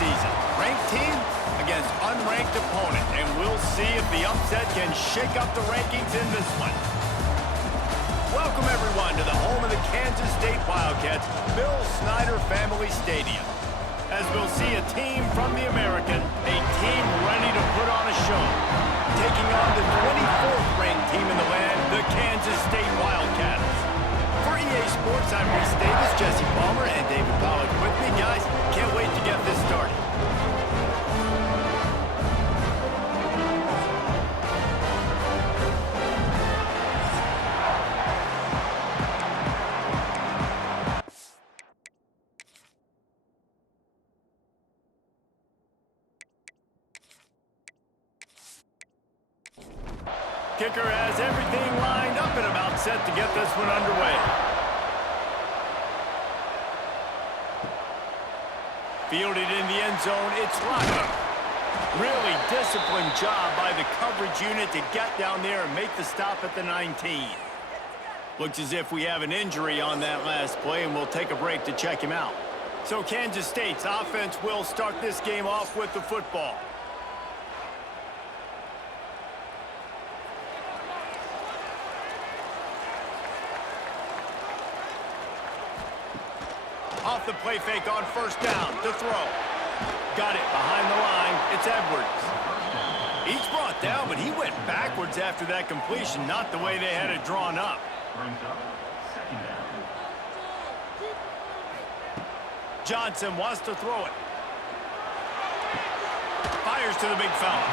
season. Ranked team against unranked opponent, and we'll see if the upset can shake up the rankings in this one. Welcome, everyone, to the home of the Kansas State Wildcats, Bill Snyder Family Stadium. As we'll see a team from the American, a team ready to put on a show, taking on the 24th ranked team in the land, the Kansas State Wildcats. For EA Sports, I'm Reese Davis, Jesse Palmer, and David Pollack with me. Guys, can't wait to get this started. Kicker has everything lined up and about set to get this one underway. Fielded in the end zone, it's locked up. Really disciplined job by the coverage unit to get down there and make the stop at the 19. Looks as if we have an injury on that last play, and we'll take a break to check him out. So Kansas State's offense will start this game off with the football. Off the play fake on first down to throw. Got it behind the line. It's Edwards. He's brought down, but he went backwards after that completion, not the way they had it drawn up. Johnson wants to throw it. Fires to the big fella.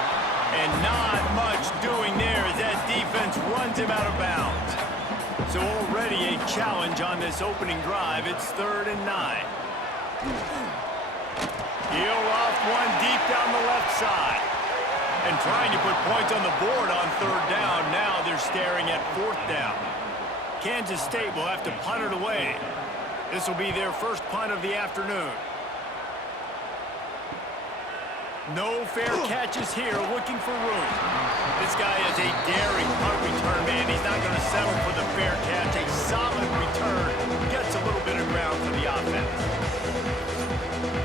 And not much doing there as that defense runs him out of bounds. So already a challenge on this opening drive. It's 3rd and 9. Heel off one deep down the left side. And trying to put points on the board on 3rd down. Now they're staring at 4th down. Kansas State will have to punt it away. This will be their first punt of the afternoon. No fair catches here, looking for room. This guy is a daring punt return man. He's not going to settle for the fair catch. A solid return gets a little bit of ground for the offense.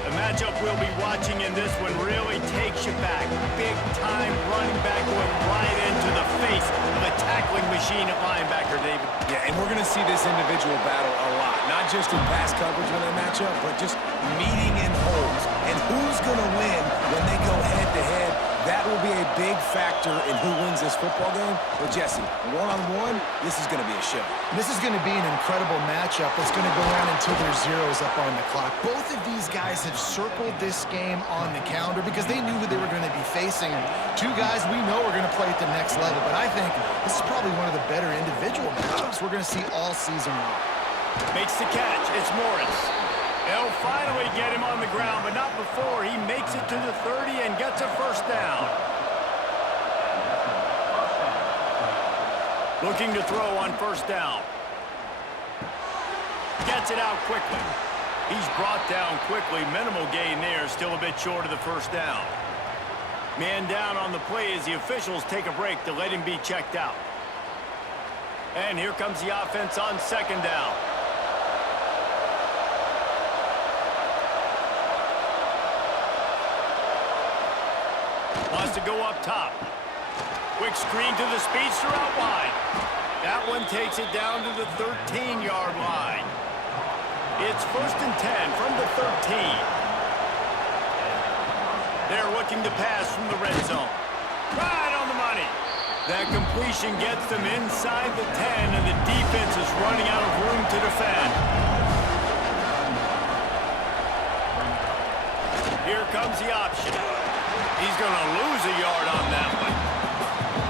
The matchup we'll be watching in this one really takes you back. Big time running back going right into the face of a tackling machine at linebacker, David. Yeah, and we're going to see this individual battle a lot. Not just in pass coverage when they match up, but just meeting in holes. And who's going to win when they go head-to-head? That will be a big factor in who wins this football game. But, Jesse, one-on-one, this is going to be a show. This is going to be an incredible matchup that's going to go on until there's zeros up on the clock. Both of these guys have circled this game on the calendar because they knew who they were going to be facing. And two guys we know are going to play at the next level. But I think this is probably one of the better individual matchups we're going to see all season long. Makes the catch. It's Morris. They'll finally get him on the ground, but not before he makes it to the 30 and gets a first down. Looking to throw on first down. Gets it out quickly. He's brought down quickly. Minimal gain there, still a bit short of the first down. Man down on the play as the officials take a break to let him be checked out. And here comes the offense on 2nd down. Wants to go up top. Quick screen to the speedster out wide. That one takes it down to the 13-yard line. It's 1st and 10 from the 13. They're looking to pass from the red zone. Right on the money. That completion gets them inside the 10, and the defense is running out of room to defend. Here comes the option. He's going to lose a yard on that one.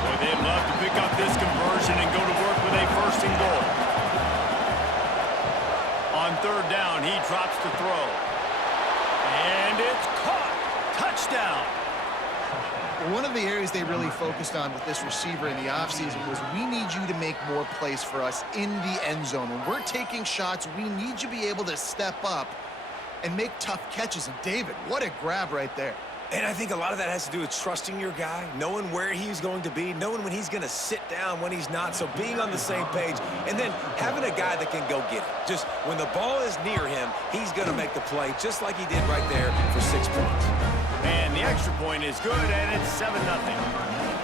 Boy, they'd love to pick up this conversion and go to work with a 1st and goal. On 3rd down, he drops to throw. And it's caught. Touchdown. One of the areas they really focused on with this receiver in the offseason was we need you to make more plays for us in the end zone. When we're taking shots, we need you to be able to step up and make tough catches. And David, what a grab right there. And I think a lot of that has to do with trusting your guy, knowing where he's going to be, knowing when he's going to sit down, when he's not, so being on the same page, and then having a guy that can go get it. Just when the ball is near him, he's going to make the play, just like he did right there for 6 points. And the extra point is good, and it's 7-0.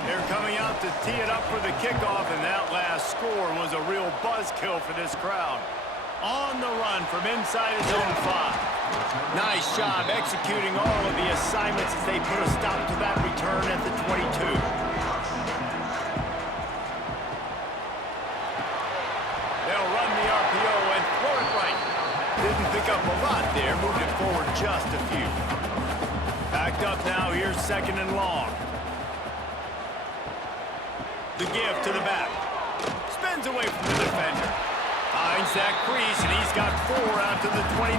They're coming out to tee it up for the kickoff, and that last score was a real buzzkill for this crowd. On the run from inside his own 5. Nice job executing all of the assignments as they put a stop to that return at the 22. They'll run the RPO and throw it right. Didn't pick up a lot there, moved it forward just a few. Backed up now, here's 2nd and long. The give to the back. Spins away from the defender. Finds that crease, and he's got 4 out to the 29.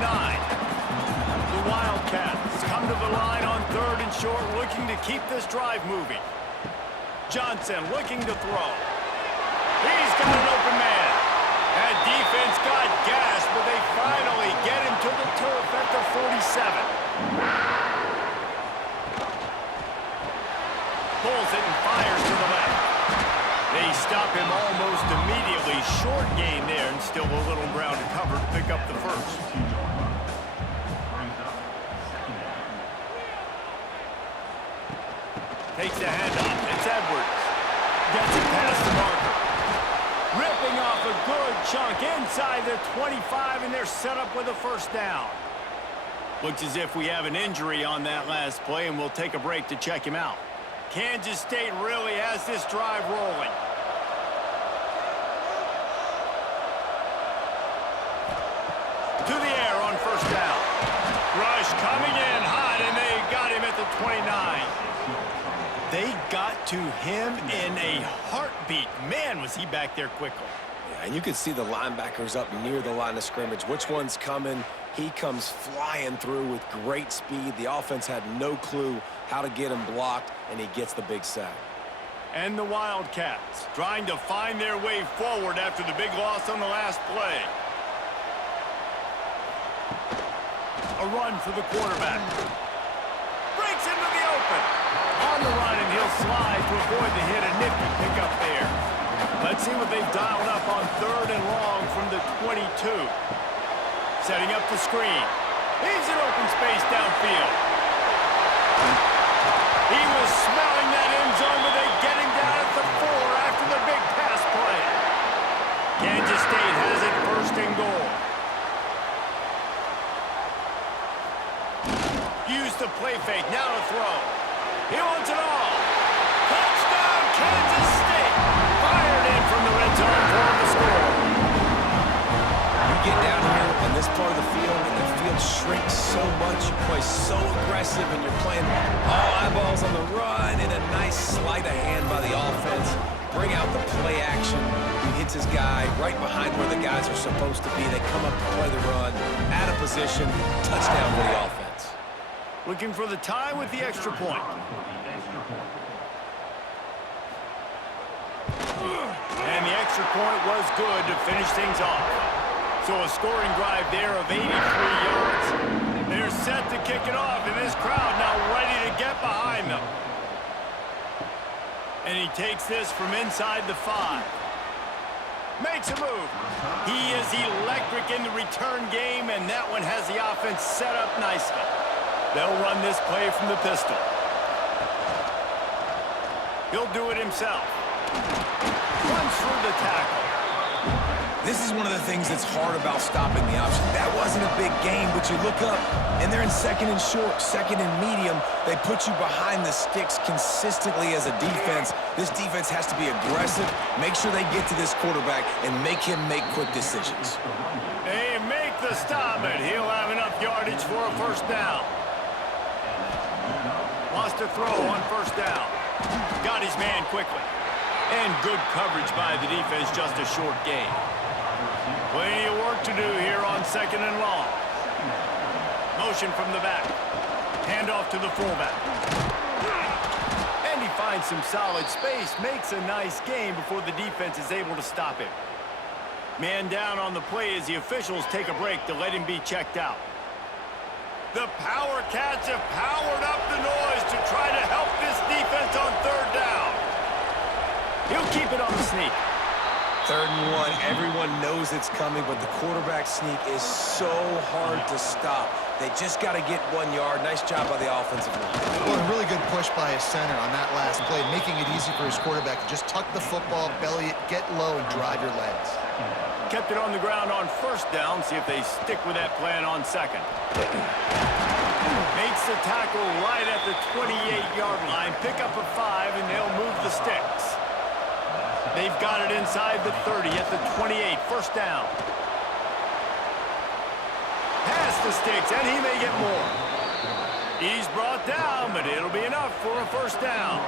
The Wildcats come to the line on 3rd and short, looking to keep this drive moving. Johnson looking to throw. He's got an open man. That defense got gas, but they finally get him to the turf at the 47. Pulls it and fires to the left. They stop him almost immediately. Short gain there, and still a little ground to cover to pick up the first. Takes the handoff. It's Edwards. Gets it past the marker. Ripping off a good chunk inside their 25, and they're set up with a first down. Looks as if we have an injury on that last play, and we'll take a break to check him out. Kansas State really has this drive rolling. To the air on first down. Rush coming in hot, and they got him at the 29. They got to him in a heartbeat. Man, was he back there quickly. Yeah, and you could see the linebackers up near the line of scrimmage. Which one's coming? He comes flying through with great speed. The offense had no clue how to get him blocked, and he gets the big sack. And the Wildcats trying to find their way forward after the big loss on the last play. A run for the quarterback. Breaks into the open. On the run, and he'll slide to avoid the hit. A nifty pickup there. Let's see what they've dialed up on 3rd and long from the 22. Setting up the screen. He's in open space downfield. He was smelling that end zone, but they get him down at the 4 after the big pass play. Kansas State has it 1st and goal. Use the play fake, now to throw. He wants it all. Touchdown, Kansas State. Fired in from the red zone for the score. You get down here on this part of the field, and the field shrinks so much. You play so aggressive, and you're playing all eyeballs on the run, and a nice sleight of hand by the offense. Bring out the play action. He hits his guy right behind where the guys are supposed to be. They come up to play the run, out of position, touchdown for the offense. Looking for the tie with the extra point. And the extra point was good to finish things off. So a scoring drive there of 83 yards. They're set to kick it off, and this crowd now ready to get behind them. And he takes this from inside the 5. Makes a move. He is electric in the return game, and that one has the offense set up nicely. They'll run this play from the pistol. He'll do it himself. Runs through the tackle. This is one of the things that's hard about stopping the option. That wasn't a big gain, but you look up, and they're in 2nd and short, 2nd and medium. They put you behind the sticks consistently as a defense. This defense has to be aggressive, make sure they get to this quarterback, and make him make quick decisions. They make the stop, and he'll have enough yardage for a first down. Wants to throw on first down. Got his man quickly. And good coverage by the defense, just a short gain. Plenty of work to do here on 2nd and long. Motion from the back. Handoff to the fullback. And he finds some solid space, makes a nice gain before the defense is able to stop him. Man down on the play as the officials take a break to let him be checked out. The Power Cats have powered up the noise to try to help this defense on third down. He'll keep it on the sneak. 3rd and 1. Everyone knows it's coming, but the quarterback sneak is so hard to stop. They just got to get 1 yard. Nice job by the offensive line. Well, a really good push by his center on that last play, making it easy for his quarterback to just tuck the football, belly it, get low, and drive your legs. Kept it on the ground on 1st down. See if they stick with that plan on 2nd. Makes the tackle right at the 28-yard line. Pick up a 5, and they'll move the sticks. They've got it inside the 30 at the 28. 1st down. Pass the sticks, and he may get more. He's brought down, but it'll be enough for a 1st down.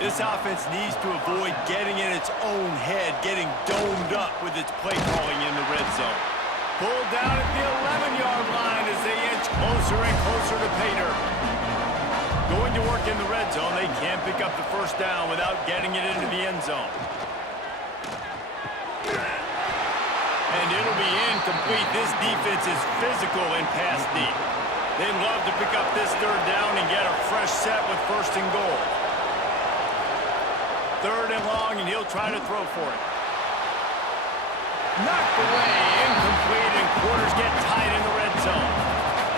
This offense needs to avoid getting in its own head, getting domed up with its play calling in the red zone. Pulled down at the 11-yard line as they inch closer and closer to pay dirt. Going to work in the red zone, they can't pick up the 1st down without getting it into the end zone. And it'll be incomplete. This defense is physical and pass deep. They'd love to pick up this 3rd down and get a fresh set with 1st and goal. 3rd and long, and he'll try to throw for it. Knocked away, incomplete, and quarters get tight in the red zone.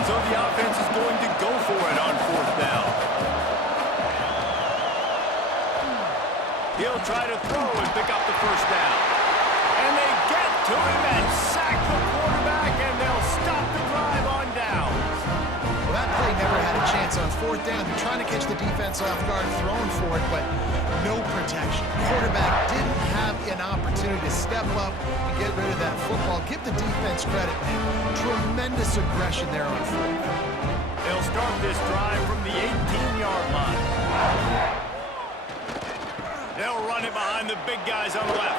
So the offense is going to go for it on 4th down. He'll try to throw and pick up the 1st down. And they get to him and sack the quarterback, and they'll stop the drive on downs. Well, that play never had a chance on 4th down. They're trying to catch the defense off guard, throwing for it, but no protection. Quarterback didn't have an opportunity to step up and get rid of that football. Give the defense credit, man. Tremendous aggression there on 4th. They'll start this drive from the 18-yard line. They'll run it behind the big guys on the left.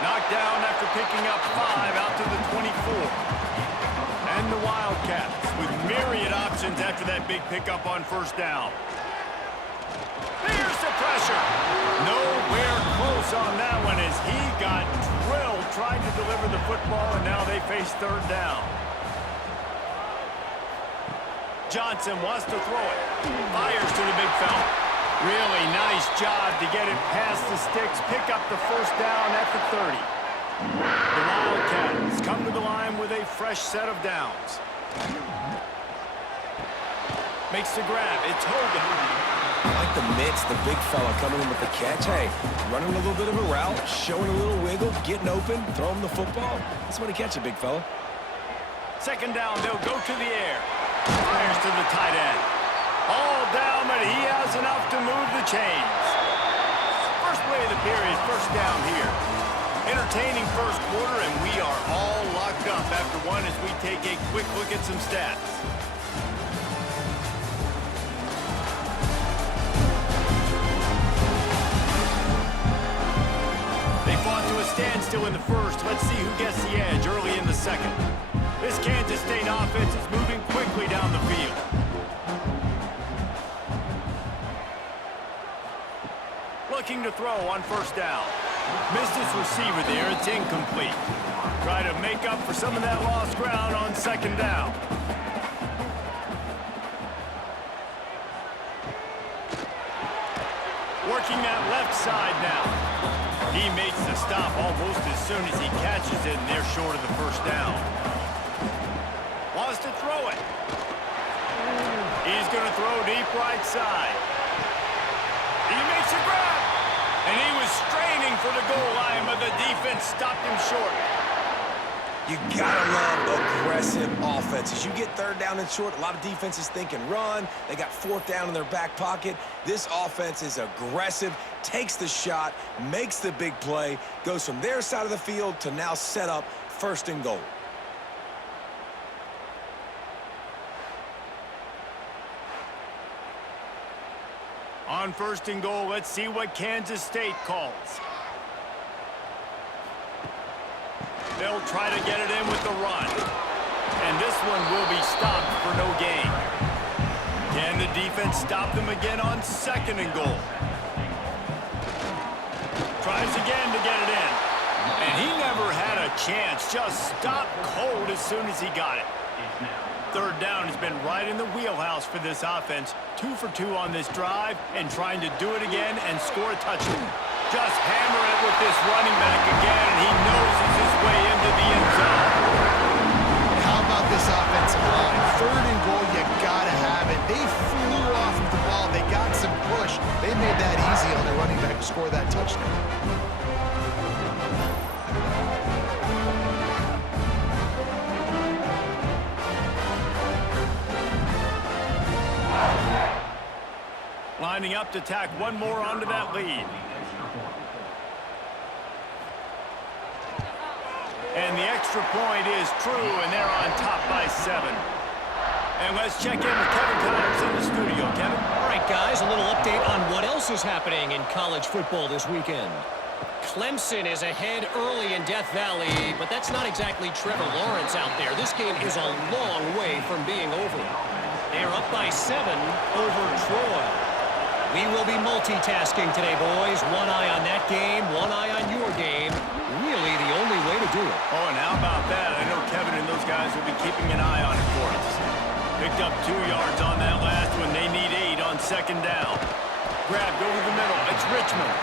Knocked down after picking up 5 out to the 24. And the Wildcats with myriad options after that big pickup on 1st down. Here's the pressure. Nowhere close on that one as he got drilled trying to deliver the football, and now they face 3rd down. Johnson wants to throw it. Fires to the big fella. Really nice job to get it past the sticks. Pick up the 1st down at the 30. The Wildcats come to the line with a fresh set of downs. Makes the grab. It's Hogan. I like the mitts, the big fella coming in with the catch. Hey, running a little bit of a route, showing a little wiggle, getting open, throwing the football. That's when he catch it, big fella. 2nd down, they'll go to the air. Fires to the tight end. All down, but he has enough to move the chains. First play of the period, 1st down here. Entertaining 1st quarter, and we are all locked up after one as we take a quick look at some stats. They fought to a standstill in the 1st. Let's see who gets the edge early in the 2nd. This Kansas State offense is moving quickly down the field. Looking to throw on 1st down. Missed his receiver there. It's incomplete. Try to make up for some of that lost ground on 2nd down. Working that left side now. He makes the stop almost as soon as he catches it, and they're short of the 1st down. Wants to throw it. He's going to throw deep right side. He makes a grab. And he was straining for the goal line, but the defense stopped him short. You gotta love aggressive offenses. You get 3rd down and short, a lot of defenses think and run. They got 4th down in their back pocket. This offense is aggressive, takes the shot, makes the big play, goes from their side of the field to now set up 1st and goal. On 1st and goal, let's see what Kansas State calls. They'll try to get it in with the run. And this one will be stopped for no gain. Can the defense stop them again on 2nd and goal? Tries again to get it in. And he never had a chance. Just stopped cold as soon as he got it. Third down has been right in the wheelhouse for this offense. 2 for 2 on this drive and trying to do it again and score a touchdown. Just hammer it with this running back again, and he noses his way into the end zone. How about this offensive line? Third and goal, you gotta have it. They flew off of the ball. They got some push. They made that easy on their running back to score that touchdown. Lining up to tack one more onto that lead. And the extra point is true, and they're on top by 7. And let's check in with Kevin Connors in the studio. Kevin? All right, guys, a little update on what else is happening in college football this weekend. Clemson is ahead early in Death Valley, but that's not exactly Trevor Lawrence out there. This game is a long way from being over. They're up by 7 over Troy. We will be multitasking today, boys. One eye on that game, one eye on your game. Really the only way to do it. Oh, and how about that? I know Kevin and those guys will be keeping an eye on it for us. Picked up 2 yards on that last one. They need 8 on second down. Grabbed over the middle. It's Richmond.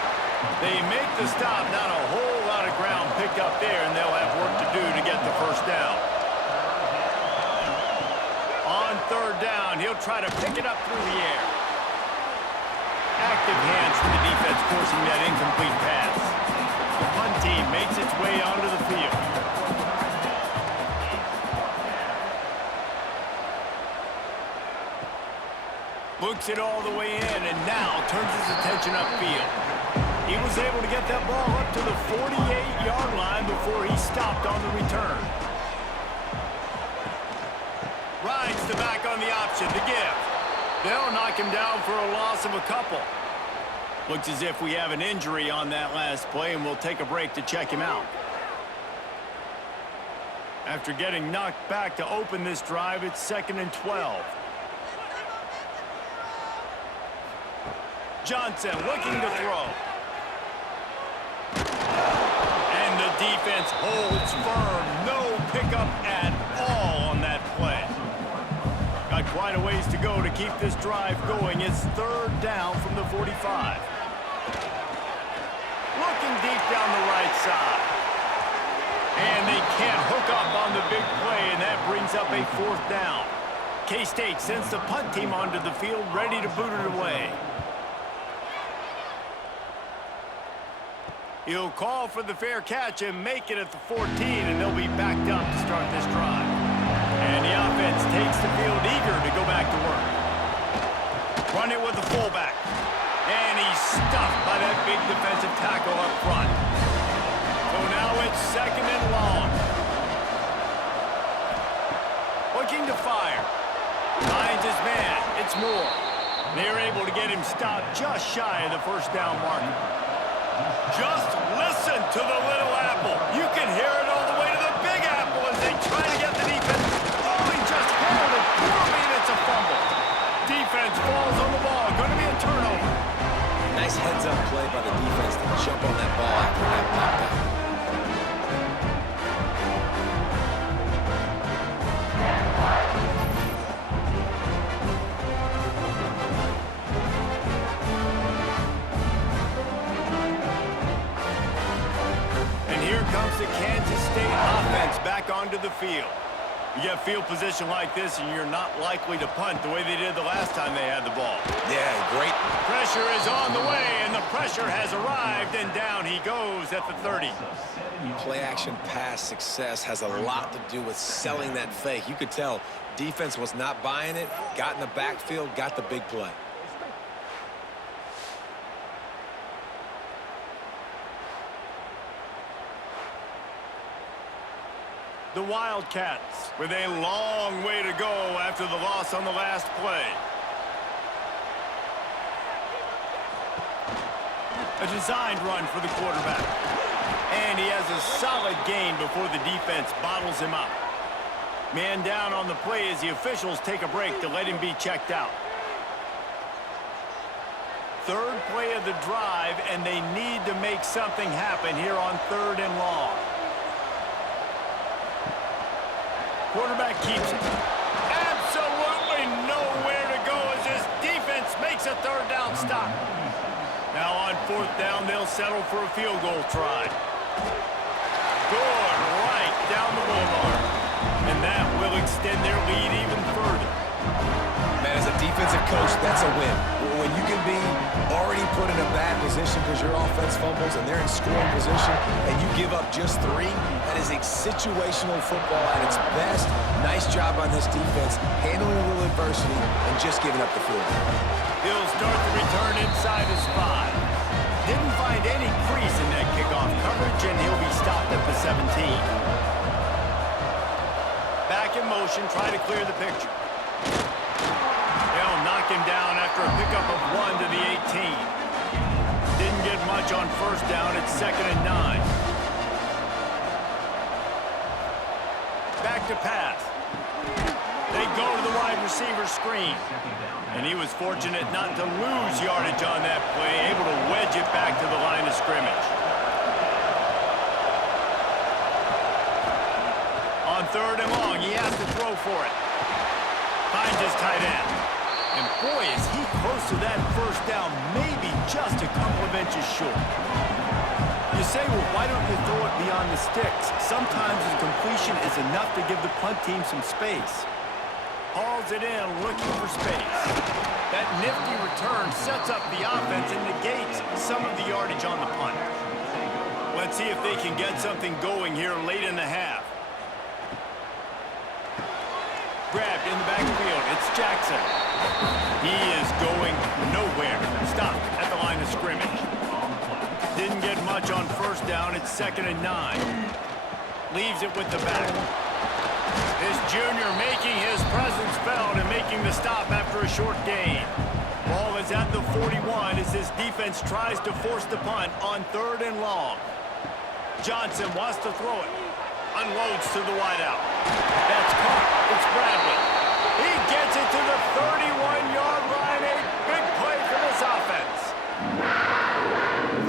They make the stop. Not a whole lot of ground picked up there, and they'll have work to do to get the first down. On third down, he'll try to pick it up through the air. Active hands from the defense forcing that incomplete pass. The punt team makes its way onto the field. Looks it all the way in and now turns his attention upfield. He was able to get that ball up to the 48-yard line before he stopped on the return. Rides the back on the option to give. They'll knock him down for a loss of a couple. Looks as if we have an injury on that last play, and we'll take a break to check him out. After getting knocked back to open this drive, it's 2nd and 12. Johnson looking to throw. And the defense holds firm. No pickup at all on that play. Got quite a ways to go to keep this drive going. It's third down from the 45. Looking deep down the right side. And they can't hook up on the big play, and that brings up a 4th down. K-State sends the punt team onto the field, ready to boot it away. He'll call for the fair catch and make it at the 14, and they'll be backed up to start this drive. And the offense takes the field eager to go back to work. Run it with the fullback. And he's stuffed by that big defensive tackle up front. So now it's 2nd and long. Looking to fire. Finds his man. It's Moore. They're able to get him stopped just shy of the first down mark. Just listen to the little apple. You can hear it all the way to the big apple as they try to get the defense. Oh, he just held it poorly, and it's a fumble. Defense falls on the ball. Going to be a turnover. Nice heads-up play by the defense to jump on that ball after that popped out. Comes the Kansas State offense back onto the field. You get field position like this, and you're not likely to punt the way they did the last time they had the ball. Yeah, great. Pressure is on the way, and the pressure has arrived, and down he goes at the 30. Play-action pass success has a lot to do with selling that fake. You could tell defense was not buying it, got in the backfield, got the big play. The Wildcats with a long way to go after the loss on the last play. A designed run for the quarterback. And he has a solid gain before the defense bottles him up. Man down on the play as the officials take a break to let him be checked out. Third play of the drive, and they need to make something happen here on 3rd and long. Quarterback keeps it. makes a third down stop. Now on fourth down, they'll settle for a field goal try. Good, right down the boulevard. And that will extend their lead even further. Man, as a defensive coach, that's a win. When you can be already put in a bad position because your offense fumbles and they're in scoring position and you give up just 3, that is a situational football at its best. Nice job on this defense, handling a little adversity and just giving up the field. He'll start the return inside his 5. Didn't find any crease in that kickoff coverage, and he'll be stopped at the 17. Back in motion, try to clear the picture. They'll knock him down after a pickup of 1 to the 18. Didn't get much on first down. It's 2nd and 9. Back to pass. They go to the wide receiver screen. And he was fortunate not to lose yardage on that play, able to wedge it back to the line of scrimmage. On 3rd and long, he has to throw for it. Finds his tight end. And boy, is he close to that first down, maybe just a couple of inches short. You say, well, why don't you throw it beyond the sticks? Sometimes the completion is enough to give the punt team some space. Hauls it in, looking for space. That nifty return sets up the offense and negates some of the yardage on the punt. Let's see if they can get something going here late in the half. Grabbed in the backfield. It's Jackson. He is going nowhere. Stopped at the line of scrimmage. Didn't get much on first down. It's 2nd and 9. Leaves it with the back. This junior making his presence felt and making the stop after a short gain. Ball is at the 41 as this defense tries to force the punt on 3rd and long. Johnson wants to throw it. Unloads to the wideout. That's caught. It's Bradley. He gets it to the 31-yard line. A big play for this offense.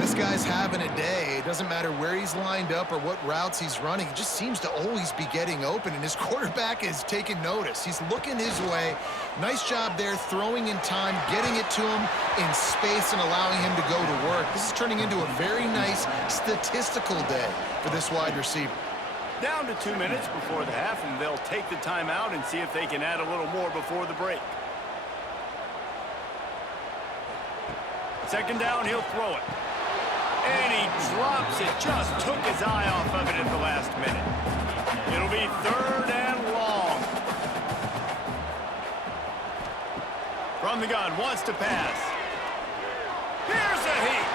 This guy's having a day. It doesn't matter where he's lined up or what routes he's running. He just seems to always be getting open, and his quarterback is taking notice. He's looking his way. Nice job there, throwing in time, getting it to him in space and allowing him to go to work. This is turning into a very nice statistical day for this wide receiver. Down to 2 minutes before the half, and they'll take the timeout and see if they can add a little more before the break. 2nd down, he'll throw it. And he drops it. Just took his eye off of it at the last minute. It'll be 3rd and long. From the gun, wants to pass. Here's a heat.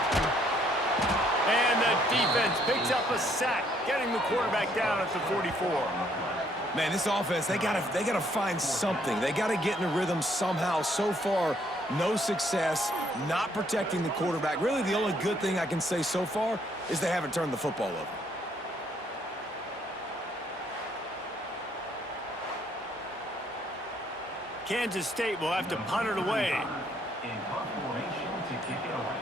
And the defense picks up a sack, getting the quarterback down at the 44. Man, this offense, they gotta find something. They gotta get in a rhythm somehow. So far, no success, not protecting the quarterback. Really, the only good thing I can say so far is they haven't turned the football over. Kansas State will have to punt it away. In punt formation to kick it away.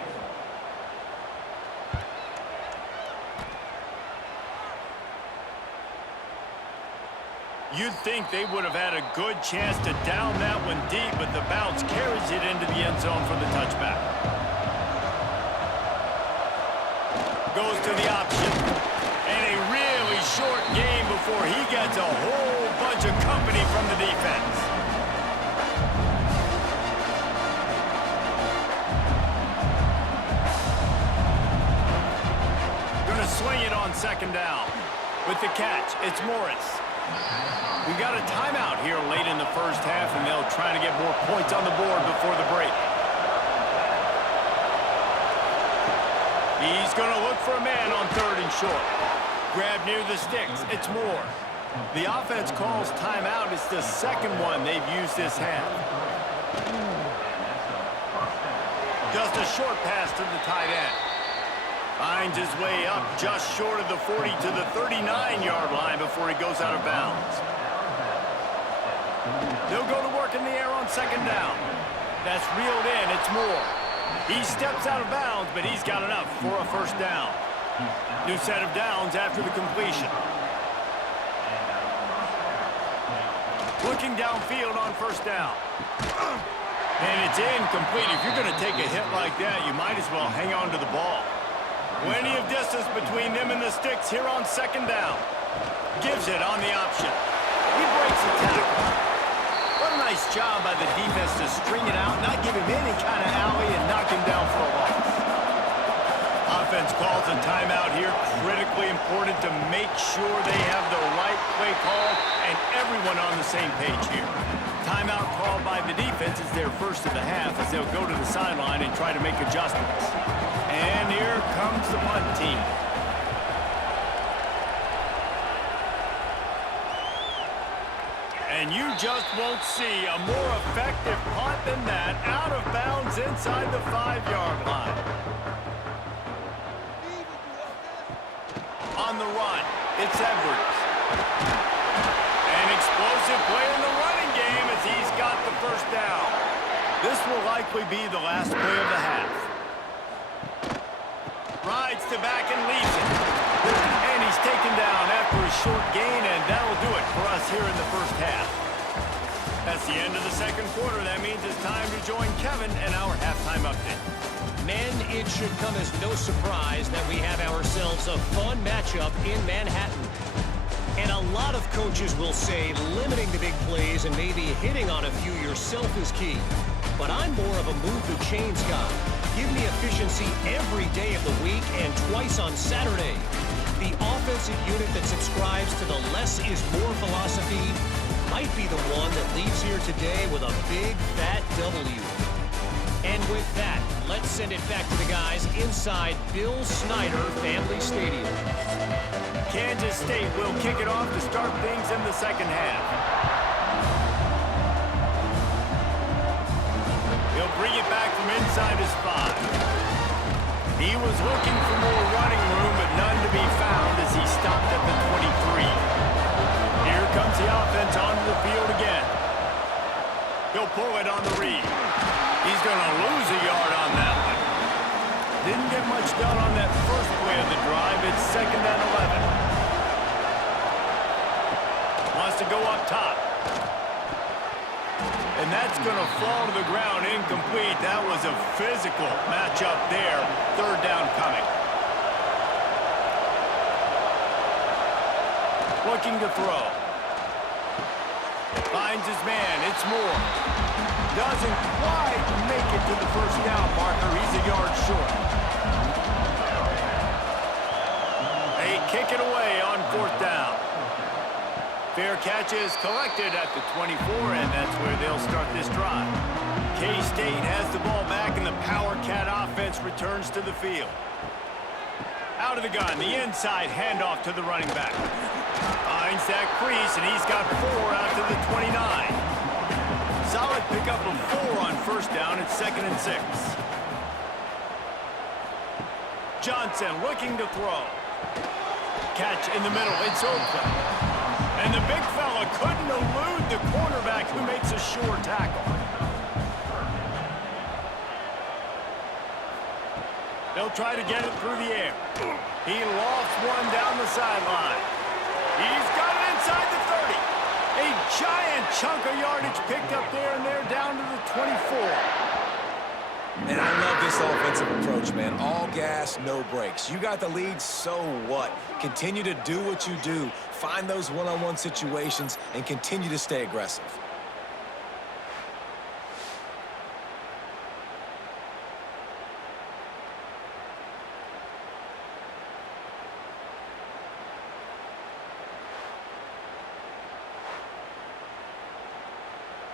You'd think they would have had a good chance to down that one deep, but the bounce carries it into the end zone for the touchback. Goes to the option. And a really short game before he gets a whole bunch of company from the defense. Gonna swing it on 2nd down. With the catch, it's Morris. We got a timeout here late in the first half, and they'll try to get more points on the board before the break. He's going to look for a man on 3rd and short. Grab near the sticks. It's Moore. The offense calls timeout. It's the 2nd one they've used this half. Just a short pass to the tight end. Finds his way up just short of the 40 to the 39-yard line before he goes out of bounds. They'll go to work in the air on 2nd down. That's reeled in. It's Moore. He steps out of bounds, but he's got enough for a 1st down. New set of downs after the completion. Looking downfield on 1st down. And it's incomplete. If you're going to take a hit like that, you might as well hang on to the ball. Plenty of distance between them and the sticks here on second down. Gives it on the option. He breaks the tackle. What a nice job by the defense to string it out, not give him any kind of alley, and knock him down for a loss. Offense calls a timeout here. Critically important to make sure they have the right play call and everyone on the same page here. Timeout called by the defense is their first of the half as they'll go to the sideline and try to make adjustments. And here comes the punt team. And you just won't see a more effective punt than that, out of bounds inside the 5-yard line. On the run, it's Edwards. An explosive play in the running game as he's got the first down. This will likely be the last play of the half. Rides to back and leaves it. And he's taken down after a short gain, and that'll do it for us here in the first half. That's the end of the second quarter. That means it's time to join Kevin and our halftime update. Men, it should come as no surprise that we have ourselves a fun matchup in Manhattan. And a lot of coaches will say limiting the big plays and maybe hitting on a few yourself is key. But I'm more of a move the chains guy. Give me efficiency every day of the week and twice on Saturday. The offensive unit that subscribes to the less is more philosophy might be the one that leaves here today with a big, fat W. And with that, let's send it back to the guys inside Bill Snyder Family Stadium. Kansas State will kick it off to start things in the second half. He'll bring it back from inside his 5. He was looking for more running room, but none to be found as he stopped at the 23. Here comes the offense onto the field again. He'll pull it on the read. He's going to lose a yard on that one. Didn't get much done on that first play of the drive. It's second and 11. Wants to go up top. And that's going to fall to the ground incomplete. That was a physical matchup there. Third down coming. Looking to throw. Finds his man. It's Moore. Doesn't quite make it to the first down marker. He's a yard short. They kick it away on fourth down. Fair catch is collected at the 24, and that's where they'll start this drive. K-State has the ball back, and the Power Cat offense returns to the field. Out of the gun, the inside handoff to the running back. Finds that crease, and he's got 4 out to the 29. Solid pickup of 4 on first down. It's second and 6. Johnson looking to throw. Catch in the middle. It's open. And the big fella couldn't elude the cornerback who makes a sure tackle. They'll try to get it through the air. He lofts one down the sideline. He's got it inside the 30. A giant chunk of yardage picked up there, and they're down to the 24. And I love this offensive approach, man. All gas, no brakes. You got the lead, so what? Continue to do what you do. Find those one-on-one situations and continue to stay aggressive.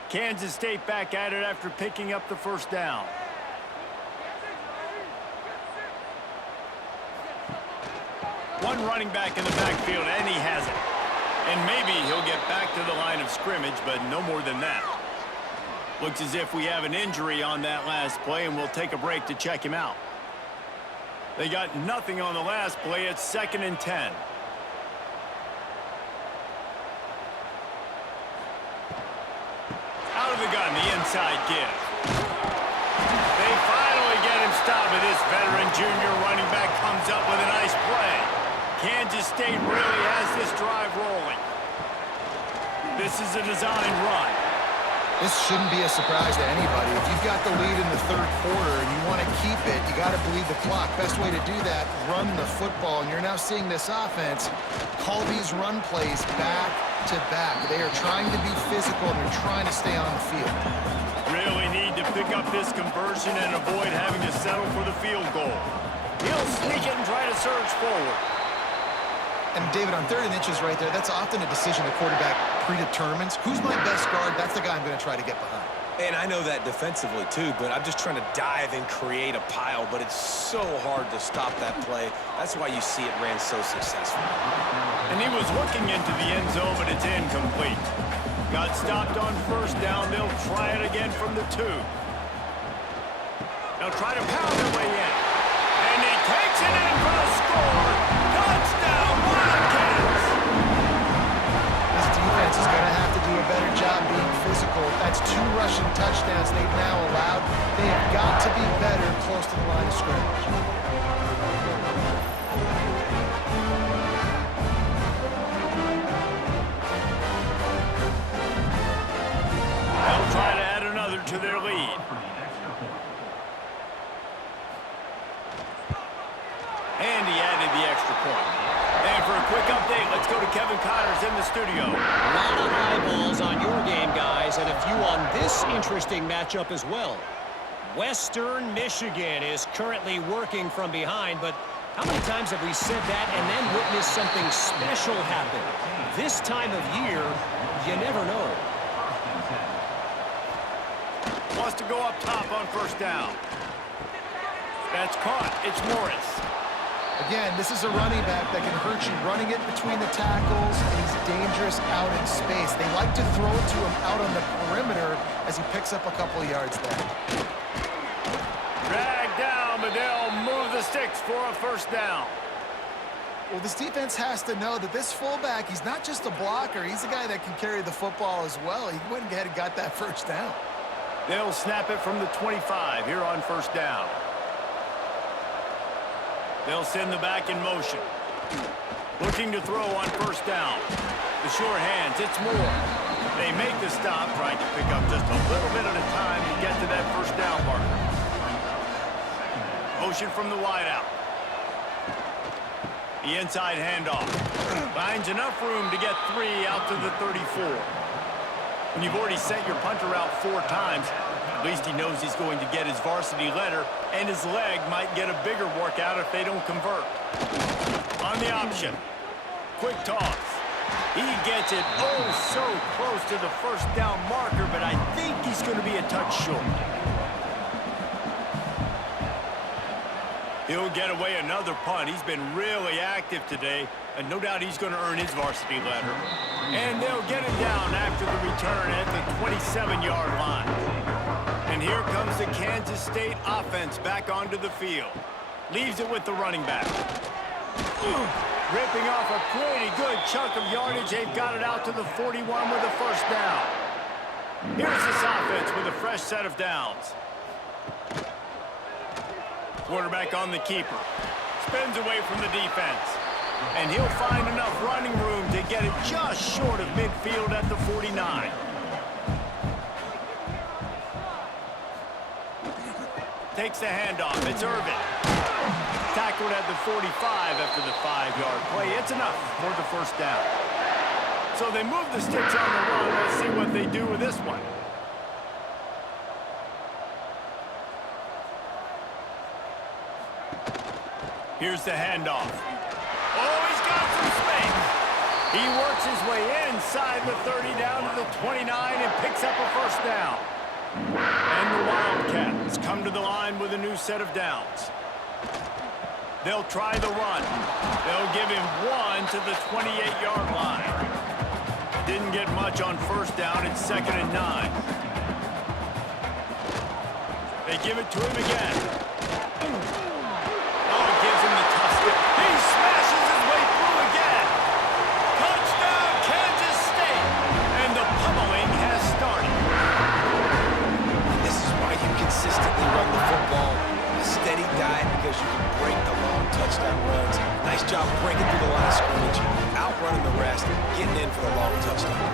Kansas State back at it after picking up the first down. One running back in the backfield, and he has it. And maybe he'll get back to the line of scrimmage, but no more than that. Looks as if we have an injury on that last play, and we'll take a break to check him out. They got nothing on the last play. It's second and 10. Out of the gun, the inside give. They finally get him stopped, but this veteran junior running back comes up with a nice play. Kansas State really has this drive rolling. This is a design run. This shouldn't be a surprise to anybody. If you've got the lead in the third quarter and you want to keep it, you got to bleed the clock. Best way to do that, run the football. And you're now seeing this offense call these run plays back to back. They are trying to be physical and they're trying to stay on the field. Really need to pick up this conversion and avoid having to settle for the field goal. He'll sneak it and try to surge forward. And David, on 3rd and inches right there, that's often a decision the quarterback predetermines. Who's my best guard? That's the guy I'm going to try to get behind. And I know that defensively too, but I'm just trying to dive and create a pile, but it's so hard to stop that play. That's why you see it ran so successful. And he was looking into the end zone, but it's incomplete. Got stopped on 1st down. They'll try it again from the 2. They'll try to pound their way in. And he takes it in for the score. Touchdown, Wildcats! This defense is going to have to do a better job being physical. That's 2 rushing touchdowns they've now allowed. They have got to be better close to the line of scrimmage. They'll try to add another to their lead. And he added the extra point. And for a quick update, let's go to Kevin Connors in the studio. A lot of eyeballs on your game, guys, and a few on this interesting matchup as well. Western Michigan is currently working from behind, but how many times have we said that and then witnessed something special happen? This time of year, you never know. Wants to go up top on 1st down. That's caught. It's Morris. Again, this is a running back that can hurt you running it between the tackles, and he's dangerous out in space. They like to throw it to him out on the perimeter as he picks up a couple of yards there. Dragged down, but they'll move the sticks for a 1st down. Well, this defense has to know that this fullback, he's not just a blocker. He's a guy that can carry the football as well. He went ahead and got that 1st down. They'll snap it from the 25 here on 1st down. They'll send the back in motion. Looking to throw on 1st down. The sure hands, it's Moore. They make the stop, trying to pick up just a little bit at a time to get to that 1st down marker. Motion from the wideout. The inside handoff. Finds enough room to get 3 out to the 34. When you've already sent your punter out 4 times, at least he knows he's going to get his varsity letter, and his leg might get a bigger workout if they don't convert. On the option. Quick toss. He gets it oh so close to the 1st down marker, but I think he's going to be a touch short. He'll get away another punt. He's been really active today, and no doubt he's going to earn his varsity letter. And they'll get it down after the return at the 27-yard line. And here comes the Kansas State offense back onto the field. Leaves it with the running back. Ripping off a pretty good chunk of yardage. They've got it out to the 41 with a 1st down. Here's this offense with a fresh set of downs. Quarterback on the keeper. Spins away from the defense. And he'll find enough running room to get it just short of midfield at the 49. Takes the handoff. It's Irvin. Tackled at the 45 after the 5-yard play. It's enough for the 1st down. So they move the sticks on the run. Let's see what they do with this one. Here's the handoff. Oh, he's got some space. He works his way inside the 30 down to the 29 and picks up a 1st down. And the Wildcats come to the line with a new set of downs. They'll try the run. They'll give him 1 to the 28-yard line. Didn't get much on 1st down. It's 2nd and 9. They give it to him again. Oh, it gives him the tough step. He smashes his way through again. Touchdown, Kansas State. And the pummeling has started. This is why you consistently run the football. A steady diet because you can break the long touchdown runs. Nice job breaking through the line of scrimmage, outrunning the rest, getting in for the long touchdown.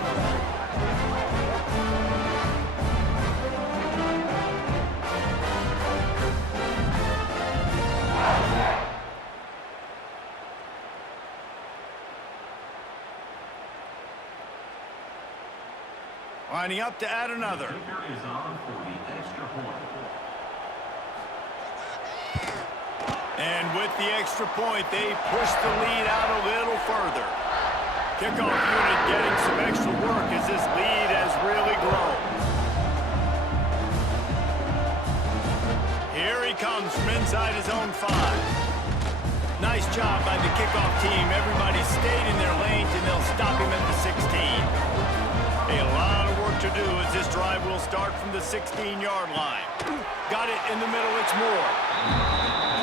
Lining up to add another. Kicker is on for the extra point. And with the extra point, they push the lead out a little further. Kickoff unit getting some extra work as this lead has really grown. Here he comes from inside his own 5. Nice job by the kickoff team. Everybody stayed in their lanes, and they'll stop him at the 16. A lot of work to do as this drive will start from the 16-yard line. Got it in the middle, it's Moore.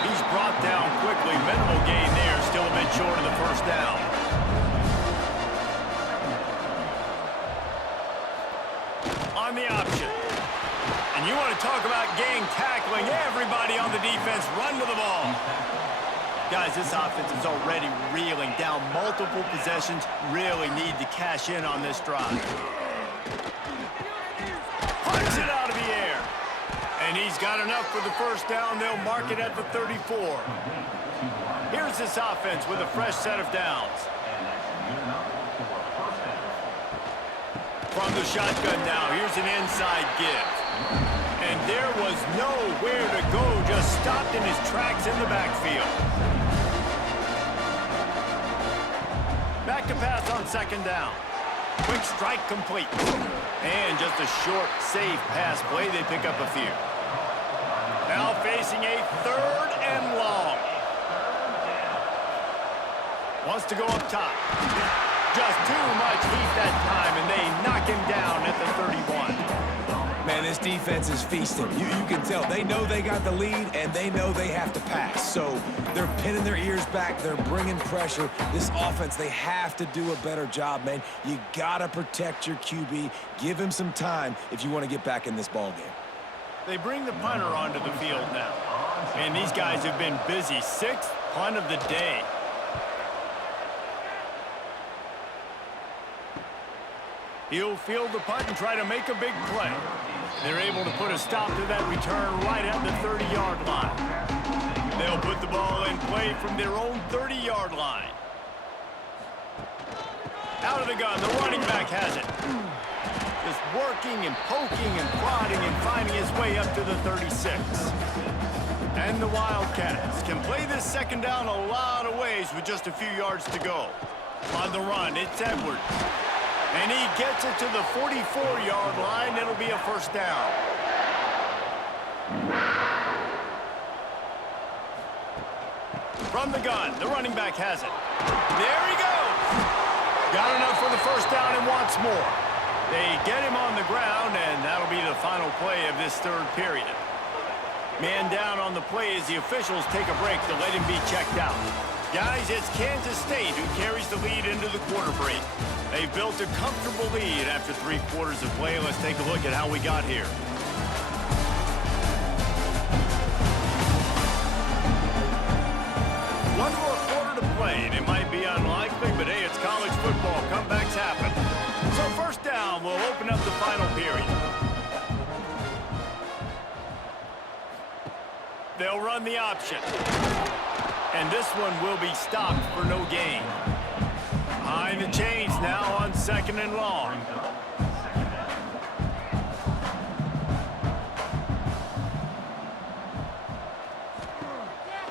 He's brought down quickly. Minimal gain there, still a bit short of the first down. On the option. And you want to talk about gang tackling. Everybody on the defense run with the ball. Guys, this offense is already reeling down multiple possessions. Really need to cash in on this drive. Punts it out of the air. And he's got enough for the first down. They'll mark it at the 34. Here's this offense with a fresh set of downs. From the shotgun now, here's an inside give. And there was nowhere to go, just stopped in his tracks in the backfield. Back to pass on second down. Quick strike complete. And just a short, safe pass play. They pick up a few. Now facing a 3rd and long. Wants to go up top. Just too much heat that time, and they knock him down at the 31. Man, this defense is feasting. You can tell. They know they got the lead, and they know they have to pass. So they're pinning their ears back. They're bringing pressure. This offense, they have to do a better job, man. You got to protect your QB. Give him some time if you want to get back in this ball game. They bring the punter onto the field now. And these guys have been busy. 6th punt of the day. He'll field the punt and try to make a big play. They're able to put a stop to that return right at the 30-yard line. They'll put the ball in play from their own 30-yard line. Out of the gun, the running back has it. Just working and poking and prodding and finding his way up to the 36. And the Wildcats can play this second down a lot of ways with just a few yards to go. On the run, it's Edwards. And he gets it to the 44-yard line. It'll be a first down. From the gun, the running back has it. There he goes. Got enough for the first down and wants more. They get him on the ground, and that'll be the final play of this 3rd period. Man down on the play as the officials take a break to let him be checked out. Guys, it's Kansas State who carries the lead into the quarter break. They've built a comfortable lead after 3 quarters of play. Let's take a look at how we got here. One more quarter to play, and it might be unlikely, but hey, it's college football. Comebacks happen. So first down will open up the final period. They'll run the option. And this one will be stopped for no gain. Behind the chains now on 2nd and long.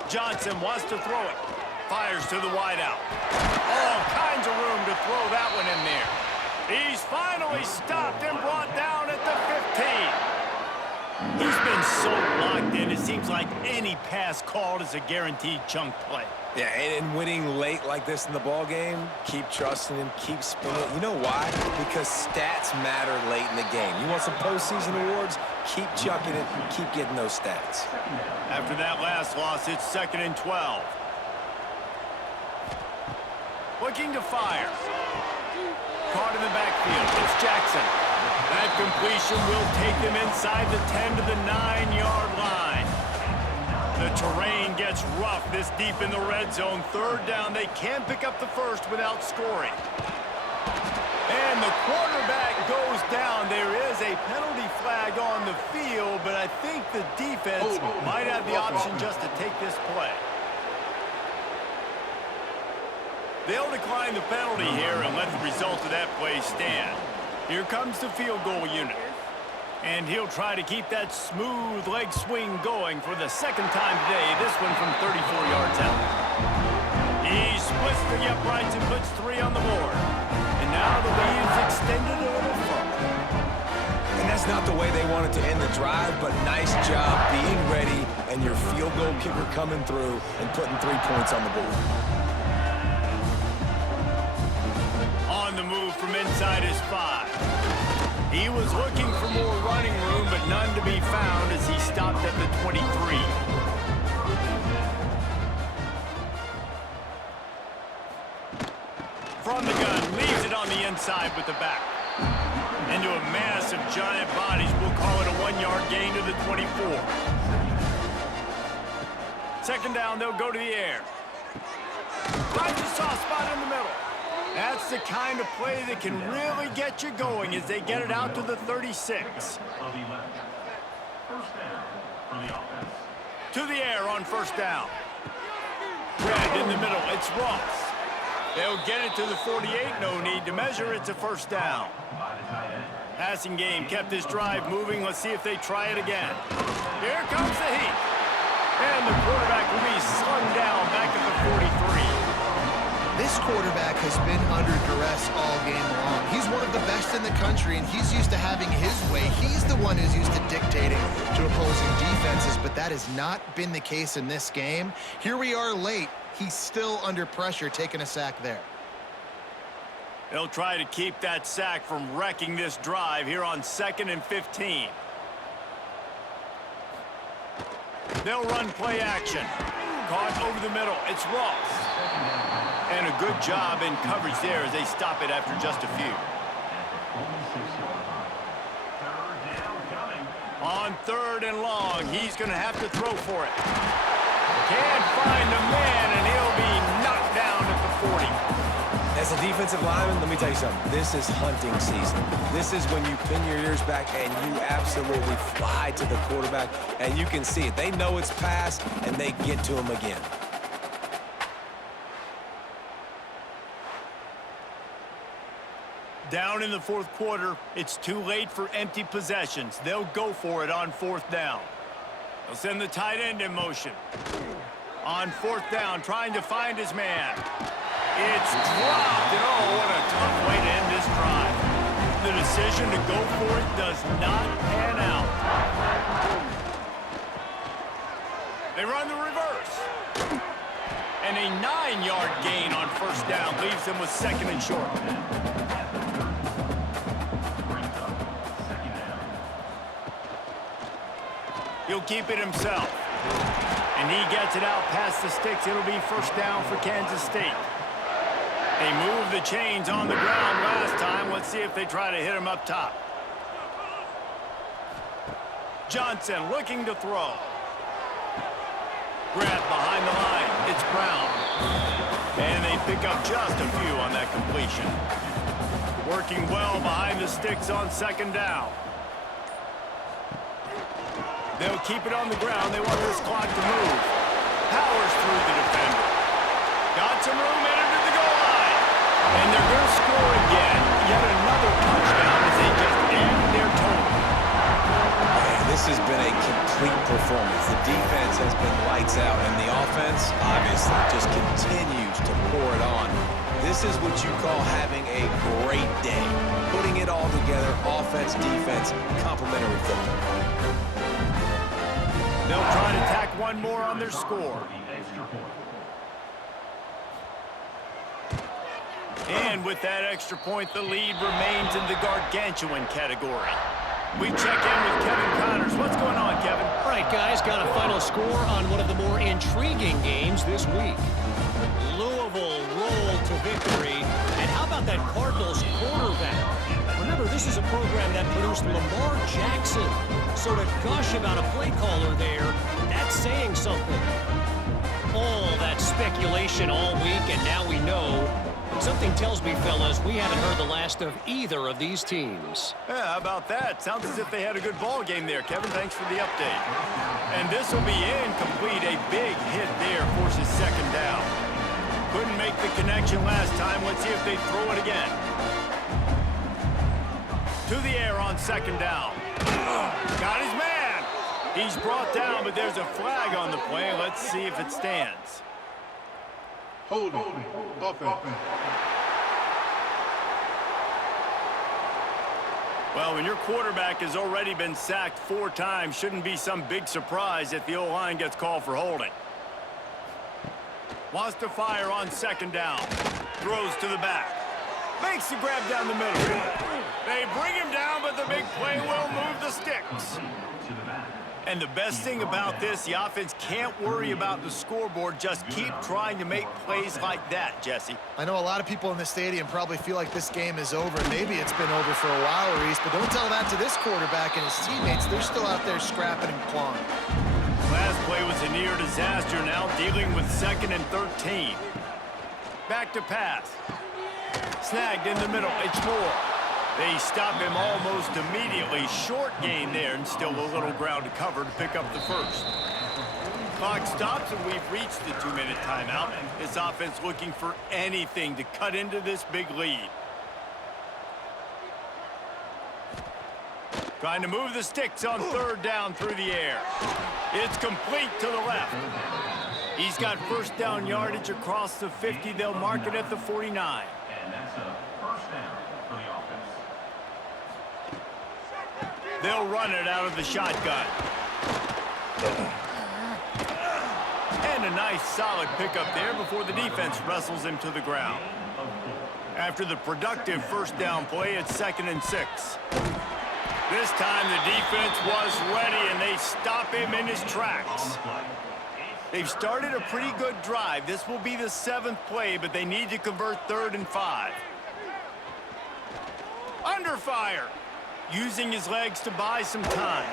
Johnson wants to throw it. Fires to the wideout. All kinds of room to throw that one in there. He's finally stopped and brought down at the 15. He's been so locked in, it seems like any pass called is a guaranteed chunk play. Yeah, and winning late like this in the ball game, keep trusting him, keep spinning. You know why? Because stats matter late in the game. You want some postseason awards? Keep chucking it, keep getting those stats. After that last loss, it's 2nd and 12. Looking to fire. Caught in the backfield. It's Jackson. That completion will take them inside the 10 to the 9-yard line. The terrain gets rough this deep in the red zone. 3rd down, they can pick up the first without scoring. And the quarterback goes down. There is a penalty flag on the field, but I think the defense might have the option just to take this play. They'll decline the penalty here and let the result of that play stand. Here comes the field goal unit. And he'll try to keep that smooth leg swing going for the second time today, this one from 34 yards out. He splits the uprights and puts 3 on the board. And now the lead is extended a little further. And that's not the way they wanted to end the drive, but nice job being ready and your field goal kicker coming through and putting 3 points on the board. On the move from inside his 5. He was looking for more running room, but none to be found as he stopped at the 23. From the gun, leaves it on the inside with the back. Into a mass of giant bodies, we'll call it a 1-yard gain to the 24. Second down, they'll go to the air. Finds a soft spot in the middle. That's the kind of play that can really get you going as they get it out to the 36. Of 11. First down for the offense. To the air on first down. Red in the middle, it's Ross. They'll get it to the 48, no need to measure, it's a first down. By the tight end. Passing game kept this drive moving. Let's see if they try it again. Here comes the heat. And the quarterback will be slung down back at the 43. This quarterback has been under duress all game long. He's one of the best in the country, and he's used to having his way. He's the one who's used to dictating to opposing defenses, but that has not been the case in this game. Here we are late. He's still under pressure, taking a sack there. They'll try to keep that sack from wrecking this drive here on 2nd and 15. They'll run play action. Caught over the middle. It's Ross. And a good job in coverage there as they stop it after just a few. On 3rd and long, he's going to have to throw for it. Can't find a man, and he'll be knocked down at the 40. As a defensive lineman, let me tell you something. This is hunting season. This is when you pin your ears back and you absolutely fly to the quarterback, and you can see it. They know it's pass, and they get to him again. Down in the 4th quarter, it's too late for empty possessions. They'll go for it on 4th down. They'll send the tight end in motion. On 4th down, trying to find his man. It's dropped, and oh, what a tough way to end this drive. The decision to go for it does not pan out. They run the reverse. And a 9-yard gain on first down leaves them with 2nd and short. He'll keep it himself. And he gets it out past the sticks. It'll be first down for Kansas State. They moved the chains on the ground last time. Let's see if they try to hit him up top. Johnson looking to throw. Grab behind the line. It's Brown. And they pick up just a few on that completion. Working well behind the sticks on 2nd down. They'll keep it on the ground. They want this clock to move. Powers through the defender. Got some room, entered to the goal line. And they're going to score again. Yet another touchdown as they just end their total. Man, this has been a complete performance. The defense has been lights out, and the offense, obviously, just continues to pour it on. This is what you call having a great day. Putting it all together, offense, defense, complementary football. They'll try to tack one more on their score. And with that extra point, the lead remains in the gargantuan category. We check in with Kevin Connors. What's going on, Kevin? All right, guys, got a final score on one of the more intriguing games this week. Louisville rolled to victory. And how about that Cardinals quarterback? Remember, this is a program that produced Lamar Jackson. So to gush about a play caller there, that's saying something. All that speculation all week, and now we know. Something tells me, fellas, we haven't heard the last of either of these teams. Yeah, how about that? Sounds as if they had a good ball game there, Kevin. Thanks for the update. And this will be incomplete. A big hit there forces 2nd down. Couldn't make the connection last time. Let's see if they throw it again. To the air on second down. Got his man. He's brought down, but there's a flag on the play. Let's see if it stands. Holding. Offense. Well, when your quarterback has already been sacked 4 times, shouldn't be some big surprise if the O-line gets called for holding. Wants to fire on second down. Throws to the back. Makes the grab down the middle. They bring him down, but the big play will move the sticks. And the best thing about this, the offense can't worry about the scoreboard. Just keep trying to make plays like that, Jesse. I know a lot of people in the stadium probably feel like this game is over. Maybe it's been over for a while, Reese, but don't tell that to this quarterback and his teammates. They're still out there scrapping and clawing. Last play was a near disaster, now dealing with 2nd and 13. Back to pass. Snagged in the middle. It's Moore. They stop him almost immediately. Short gain there, and still a little ground to cover to pick up the first. Clock stops, and we've reached the 2-minute timeout. This offense looking for anything to cut into this big lead. Trying to move the sticks on 3rd down through the air. It's complete to the left. He's got first down yardage across the 50. They'll mark it at the 49. And that's a first down for the offense. They'll run it out of the shotgun. And a nice solid pickup there before the defense wrestles him to the ground. After the productive first down play, it's 2nd and 6. This time the defense was ready, and they stop him in his tracks. They've started a pretty good drive. This will be the 7th play, but they need to convert 3rd and 5. Under fire. Using his legs to buy some time.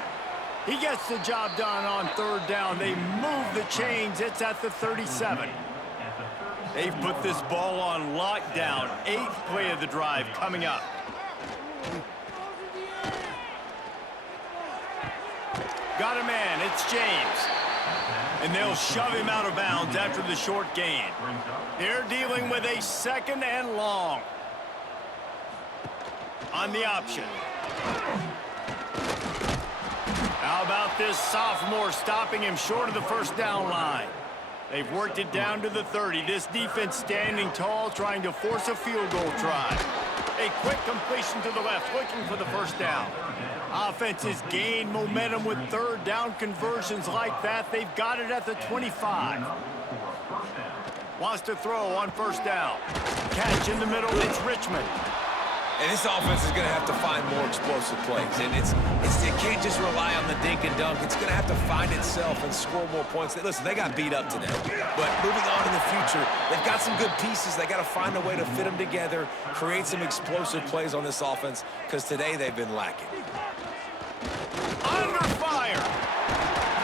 He gets the job done on 3rd down. They move the chains. It's at the 37. They've put this ball on lockdown. 8th play of the drive coming up. Got a man. It's James. And they'll shove him out of bounds after the short gain. They're dealing with a 2nd and long. On the option. How about this sophomore stopping him short of the first down line? They've worked it down to the 30. This defense standing tall, trying to force a field goal try. A quick completion to the left, looking for the first down. Offense has gained momentum with 3rd down conversions like that. They've got it at the 25. Wants to throw on first down. Catch in the middle, it's Richmond. And this offense is going to have to find more explosive plays. And it can't just rely on the dink and dunk. It's going to have to find itself and score more points. Listen, they got beat up today. But moving on in the future, they've got some good pieces. They got to find a way to fit them together, create some explosive plays on this offense, because today they've been lacking. Under fire.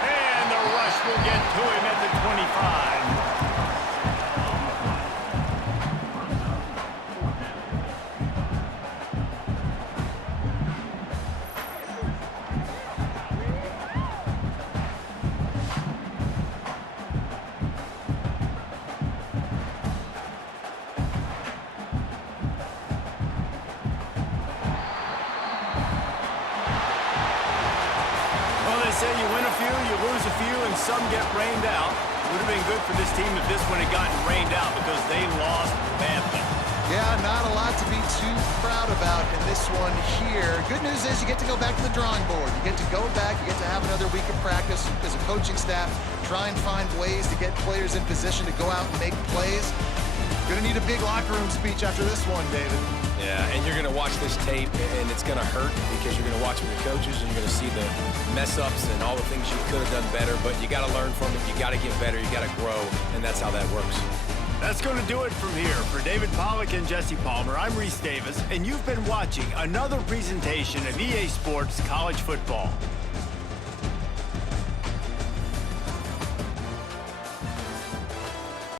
And the rush will get to him at the 25. Say you win a few, you lose a few, and some get rained out. Would have been good for this team if this one had gotten rained out, because they lost badly. Yeah, not a lot to be too proud about in this one here. Good news is you get to go back to the drawing board. You get to go back, you get to have another week of practice as a coaching staff, try and find ways to get players in position to go out and make plays. Gonna need a big locker room speech after this one, David. Yeah, and you're going to watch this tape, and it's going to hurt because you're going to watch with your coaches, and you're going to see the mess-ups and all the things you could have done better, but you got to learn from it. You got to get better. You got to grow, and that's how that works. That's going to do it from here. For David Pollack and Jesse Palmer, I'm Reese Davis, and you've been watching another presentation of EA Sports College Football.